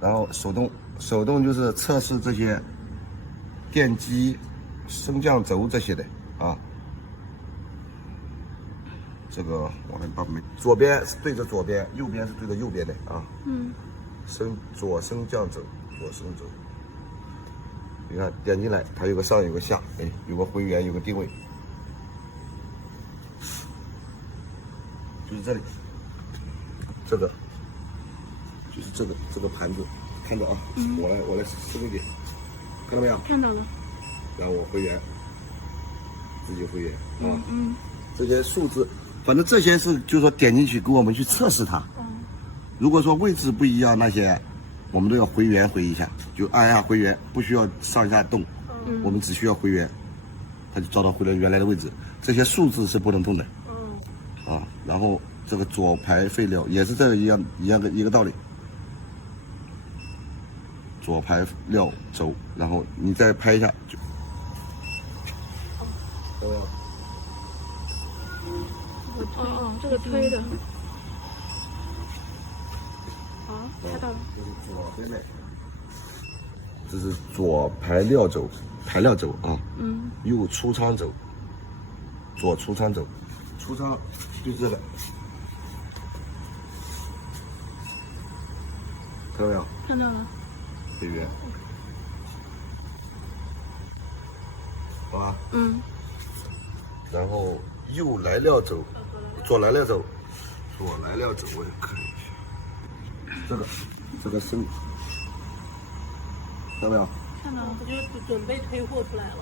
然后手动就是测试这些电机、升降轴这些的啊。这个我们把左边是对着左边，右边是对着右边的啊。左升降轴，左升轴。你看点进来，它有个上有个下，哎，有个回源，有个定位，就是这里，这个就是这个盘子，看到啊？我来深一点，看到没有？看到了。然后我回源，自己回源啊。这些数字，反正这些是就是说点进去给我们去测试它。如果说位置不一样，那些我们都要回源回一下，就按下回源，不需要上下动，我们只需要回源，它就找到回到原来的位置。这些数字是不能动的。然后这个左排废料也是这个一个道理。左排料轴，然后你再拍一下就。看到没有？这个推的。好，看到了。这是左边的，这是左排料轴，啊。右出仓轴，左出仓轴，出仓就是这个，看到没有？看到了。回源，好吧？然后右来料轴，左来料轴，我也看一下，这个升，看到没有？看到了。我就准备推货出来了。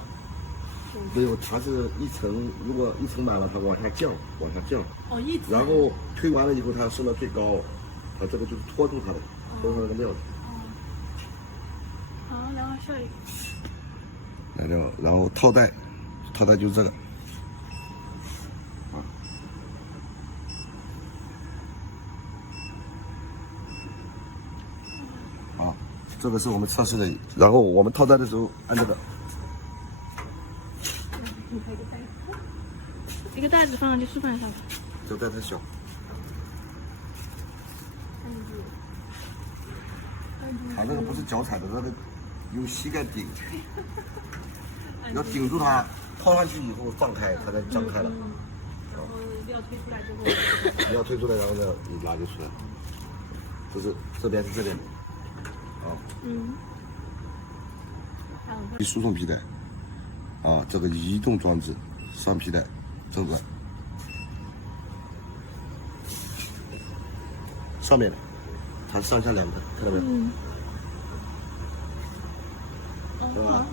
没有，它是一层，如果一层满了，它往下降。哦，一层。然后推完了以后，它升到最高，它这个就是拖住它的，拖住它那个料子。好，然后下一个。来料，然后套带就是这个。这个是我们测试的，然后我们套带的时候按这个。一个袋子放上去示范一下吧。这个袋太小。它这个不是脚踩的，这个用膝盖顶，要顶住它，套上去以后放开，它才张开了。然后料推出来之后，料推出来，然后呢，一拉就出来了。就是这边是这边的，输送皮带，这个移动装置，上皮带，正转，上面的，它上下两个，看到没有？对吧？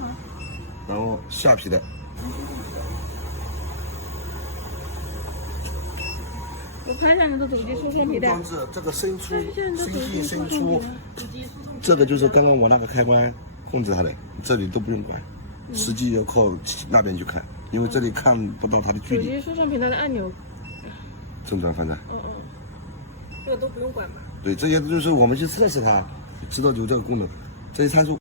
然后下皮带。我拍一下你的手机输送皮带。装置这个伸出、伸进、伸出，这个就是刚刚我那个开关控制它的，这里都不用管，实际要靠那边去看，因为这里看不到它的距离。手机输送平台的按钮。正转反转。这个都不用管吧？对，这些就是我们去测试它，知道有这个功能，这些参数。